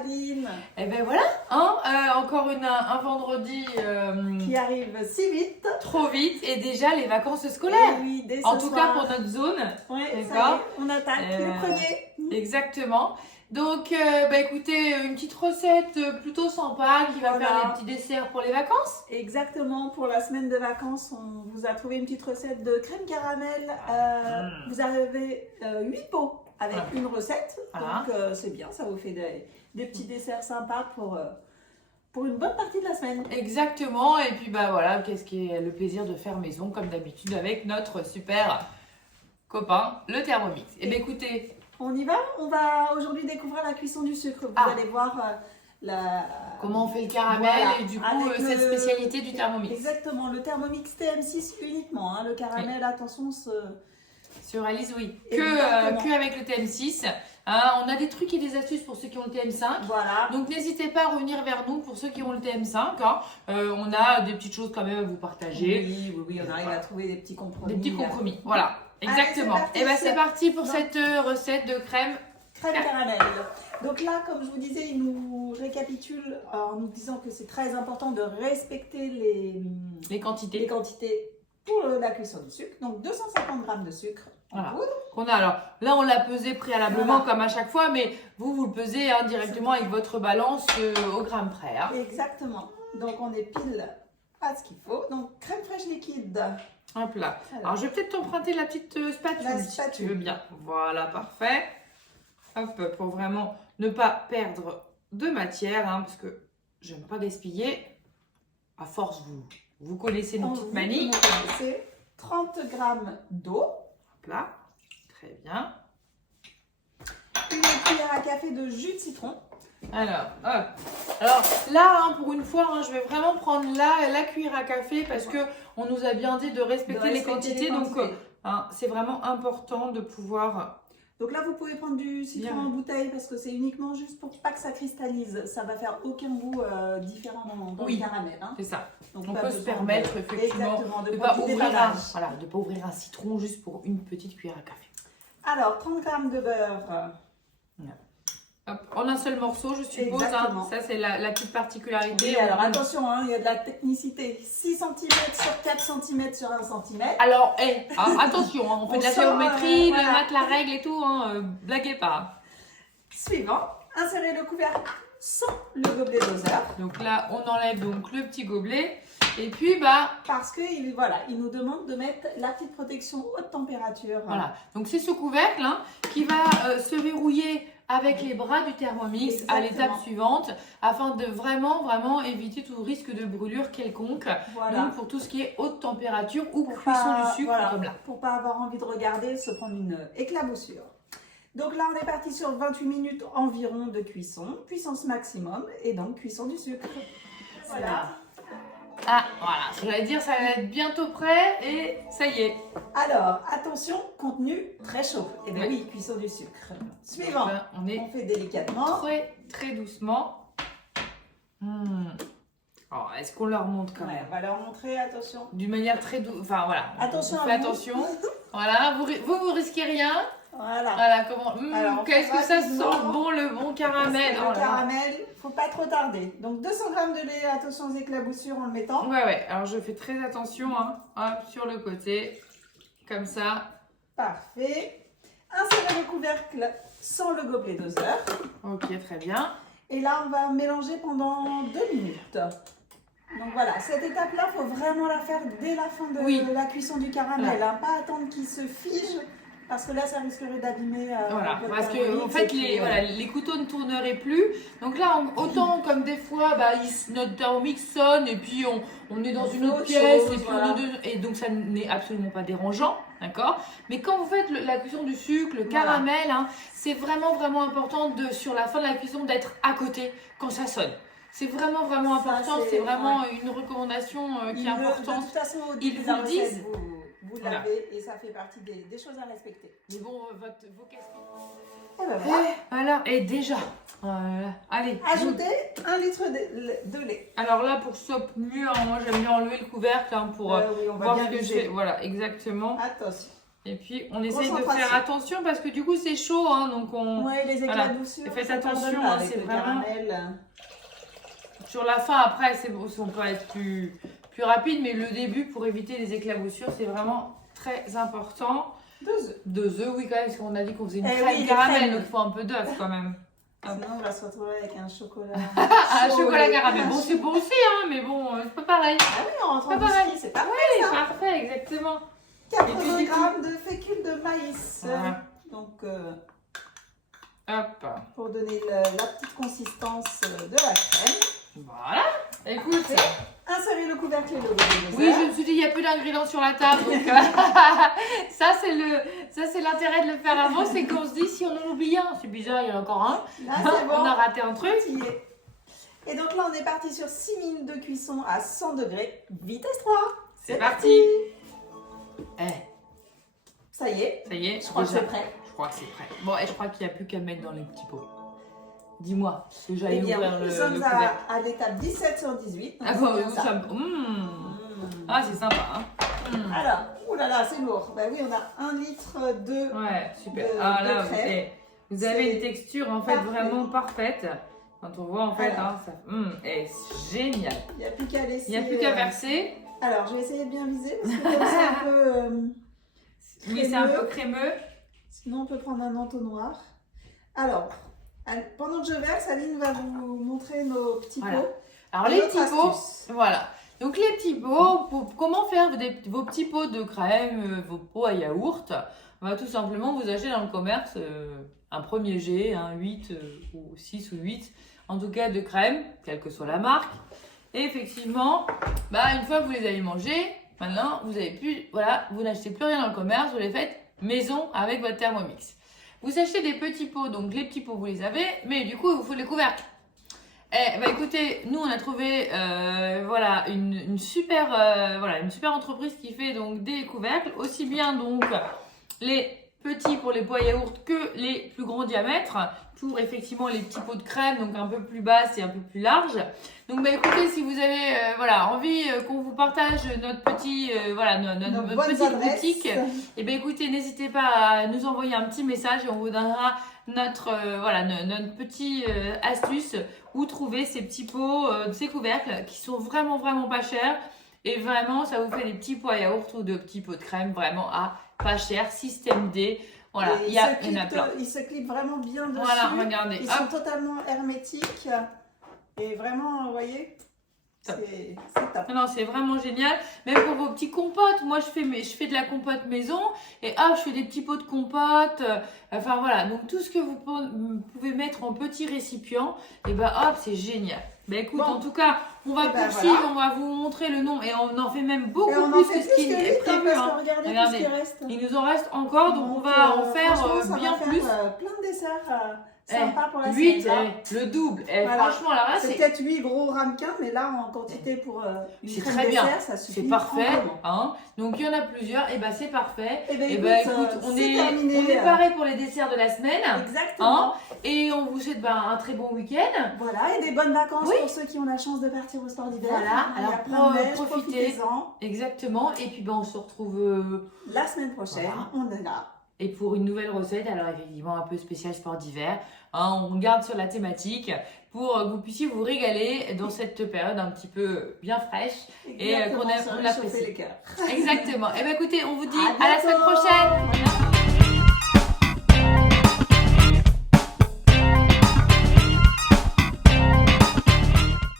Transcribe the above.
Aline. Et ben voilà, encore un vendredi Qui arrive si vite. trop vite et déjà les vacances scolaires. Et oui, dès En ce tout soir. cas pour notre zone. Oui, ça y D'accord. est, on attaque le premier. Exactement. Donc écoutez, une petite recette plutôt sympa qui va faire les petits desserts pour les vacances. Exactement, pour la semaine de vacances, on vous a trouvé une petite recette de crème caramel. Vous avez 8 pots avec une recette. Voilà. Donc c'est bien, ça vous fait des petits desserts sympas pour une bonne partie de la semaine. Exactement. Et puis bah voilà, qu'est-ce qui est le plaisir de faire maison comme d'habitude avec notre super copain, le Thermomix. Et bien écoutez, on y va. On va aujourd'hui découvrir la cuisson du sucre. Vous allez voir comment on fait le caramel et du coup cette spécialité du Thermomix. Exactement, le Thermomix TM6 uniquement. Le caramel, attention, sur Alice, oui. Que avec le TM6. On a des trucs et des astuces pour ceux qui ont le TM5. Voilà. Donc n'hésitez pas à revenir vers nous pour ceux qui ont le TM5. On a des petites choses quand même à vous partager. Oui, on arrive à trouver des petits compromis. Des petits compromis, voilà. Exactement. Et bien c'est parti pour cette recette de crème caramel. Donc là, comme je vous disais, il nous récapitule en nous disant que c'est très important de respecter les quantités pour la cuisson du sucre. Donc 250 g de sucre. Voilà. Alors là, on l'a pesé préalablement comme à chaque fois, mais vous le pesez directement avec votre balance au gramme près. Exactement. Donc on est pile à ce qu'il faut. Donc crème fraîche liquide. Hop là. Alors je vais peut-être t'emprunter la petite spatule si tu veux bien. Voilà, parfait. Hop, pour vraiment ne pas perdre de matière, parce que je n'aime pas gaspiller. À force, vous connaissez nos petites manies. C'est 30 g d'eau. Hop là, très bien. Une cuillère à café de jus de citron. Alors là, pour une fois, je vais vraiment prendre la cuillère à café parce que on nous a bien dit de respecter les quantités. Donc, c'est vraiment important de pouvoir... Donc là, vous pouvez prendre du citron en bouteille parce que c'est uniquement juste pour pas que ça cristallise. Ça va faire aucun goût différent dans le caramel. C'est ça. Donc on peut se permettre effectivement de ne pas ouvrir un citron juste pour une petite cuillère à café. Alors, 30 g de beurre. Hop, en un seul morceau, je suppose. Ça, c'est la petite particularité. Oui, alors attention, il y a de la technicité. 6 cm sur 4 cm sur 1 cm. Alors, attention, on fait de la géométrie, le maths, la règle et tout. Blaguez pas. Suivant, insérez le couvercle sans le gobelet doseur. Donc là, on enlève donc le petit gobelet. Et puis, parce qu'il nous demande de mettre la petite protection haute température. Voilà, donc c'est ce couvercle qui va se verrouiller avec les bras du Thermomix à l'étape suivante afin de vraiment éviter tout risque de brûlure quelconque. Donc pour tout ce qui est haute température ou cuisson du sucre comme là. Pour pas avoir envie de regarder, se prendre une éclaboussure. Donc là, on est parti sur 28 minutes environ de cuisson, puissance maximum et donc cuisson du sucre. Voilà. Voilà, j'allais dire ça va être bientôt prêt et ça y est. Alors, attention, contenu très chaud. Et bien oui, cuisson du sucre. Suivant, on fait délicatement. Très doucement. Alors, est-ce qu'on leur montre quand même? On va leur montrer, attention. D'une manière très douce, attention. Faites attention. Voilà, vous risquez rien. Voilà comment qu'est-ce que ça sent bon le bon caramel. Le caramel, faut pas trop tarder. Donc 200 g de lait, attention aux éclaboussures en le mettant. Ouais. Alors je fais très attention, hop, sur le côté, comme ça. Parfait. Insérez le couvercle sans le gobelet doseur. Ok, très bien. Et là, on va mélanger pendant 2 minutes. Donc voilà, cette étape-là, faut vraiment la faire dès la fin de la cuisson du caramel. Pas attendre qu'il se fige. Parce que là, ça risquerait d'abîmer. Parce que en fait, les couteaux ne tourneraient plus. Donc là, autant comme des fois, notre Thermomix sonne et puis on est dans une autre pièce et donc ça n'est absolument pas dérangeant, d'accord. Mais quand vous faites la cuisson du sucre, le caramel, c'est vraiment important sur la fin de la cuisson d'être à côté quand ça sonne. C'est vraiment important. C'est vraiment une recommandation qui est importante. De toute façon, ils vous le disent. Vous l'avez et ça fait partie des choses à respecter. Mais bon, vos questions. Et ben voilà. Voilà, et déjà. Allez. Ajoutez 1 litre de lait. Alors là, pour que ce soit mieux, moi j'aime bien enlever le couvercle pour on va bien ce que j'ai. Voilà, exactement. Attention. Et puis, on essaye de faire attention parce que du coup, c'est chaud. Hein, donc ouais, les éclaboussures. Voilà. Faites attention, hein, c'est vraiment... Sur la fin, après, on peut être plus rapide. Mais le début, pour éviter les éclaboussures, c'est vraiment très important. 2 œufs, oui, quand même, parce qu'on a dit qu'on faisait une crème caramel. Donc, il faut un peu d'œuf quand même. Sinon, on va se retrouver avec un chocolat. Un chocolat caramel. Bon, c'est bon aussi, hein, mais bon, c'est pas pareil. Ah oui, on rentre en c'est parfait. Oui, ça. Parfait, exactement. 80 grammes de fécule de maïs. Voilà. Donc, hop. Pour donner la petite consistance de la crème. Voilà. Écoute. Insérer le couvercle et le dessert. Oui, je me suis dit, il n'y a plus d'ingrédients sur la table. Donc, ça, c'est l'intérêt de le faire avant. C'est qu'on se dit, si on en oublie un, c'est bizarre, il y en a encore un. Là, c'est bon. On a raté un truc. Et donc là, on est parti sur 6 minutes de cuisson à 100 degrés. Vitesse 3. C'est parti. Ça y est. Ça y est. Je crois que c'est prêt. Je crois que c'est prêt. Bon, et je crois qu'il n'y a plus qu'à mettre dans les petits pots. Dis-moi, que j'allais ouvrir le nous sommes à l'étape 17 sur 18. Ah bon, ah, c'est sympa. Hein. Alors, oulala, c'est lourd. Bah oui, on a 1 litre de ouais, super. de crème. Vous avez une texture en fait vraiment parfaite. Quand on voit en fait, hein, ça est génial. Il n'y a plus qu'à laisser. Il n'y a plus qu'à verser. Alors, je vais essayer de bien viser parce que comme c'est un peu oui, c'est un peu crémeux. Sinon, on peut prendre un entonnoir. Alors, pendant que je verse, Aline va vous montrer nos petits pots. Alors, les petits pots, voilà. Donc, les petits pots, comment faire vos petits pots de crème, vos pots à yaourt? On va tout simplement vous acheter dans le commerce un premier jet, un 8 ou 6 ou 8, en tout cas de crème, quelle que soit la marque. Et effectivement, une fois que vous les avez mangés, maintenant, vous n'achetez plus rien dans le commerce, vous les faites maison avec votre Thermomix. Vous achetez des petits pots, donc les petits pots vous les avez, mais du coup il vous faut les couvercles. Écoutez, nous on a trouvé une super entreprise qui fait donc des couvercles, aussi bien donc les petits pour les pots à yaourt que les plus grands diamètres pour effectivement les petits pots de crème, donc un peu plus basses et un peu plus larges. Donc écoutez, si vous avez envie qu'on vous partage notre petit notre petite boutique, écoutez, n'hésitez pas à nous envoyer un petit message et on vous donnera notre petit astuce où trouver ces petits pots, ces couvercles qui sont vraiment pas chers et vraiment ça vous fait des petits pots à yaourt ou de petits pots de crème vraiment à pas cher, système D. Voilà, il y en a plein. Ils se clipent vraiment bien dessus. Voilà, regardez. Ils sont totalement hermétiques. Et vraiment, vous voyez, c'est top. Non, c'est vraiment génial. Même pour vos petits compotes. Moi, je fais de la compote maison. Et je fais des petits pots de compote. Enfin, voilà. Donc, tout ce que vous pouvez mettre en petits récipients, et c'est génial. Écoute, en tout cas, on va poursuivre. On va vous montrer le nom. Et on en fait même beaucoup plus que ce qui est prévu. Regardez, il nous en reste encore. Donc, on va en faire bien plus. Plein de desserts. Sympa pour la 8, semaine. le double. Franchement, là, c'est peut-être 8 gros ramequins, mais là, en quantité pour une crème très bien. Dessert, ça suffit. C'est parfait. Hein. Donc, il y en a plusieurs. C'est parfait. Écoute, on est paré pour les desserts de la semaine. Exactement. Hein. Et on vous souhaite un très bon week-end. Voilà, et des bonnes vacances pour ceux qui ont la chance de partir au sport d'hiver. Voilà, alors profitez-en. Exactement. Et puis, on se retrouve la semaine prochaine. Voilà. On est là. Et pour une nouvelle recette, alors effectivement un peu spéciale sport d'hiver, on garde sur la thématique pour que vous puissiez vous régaler dans cette période un petit peu bien fraîche et qu'on apprécie. Les cœurs. Exactement. Écoutez, on vous dit à la semaine prochaine.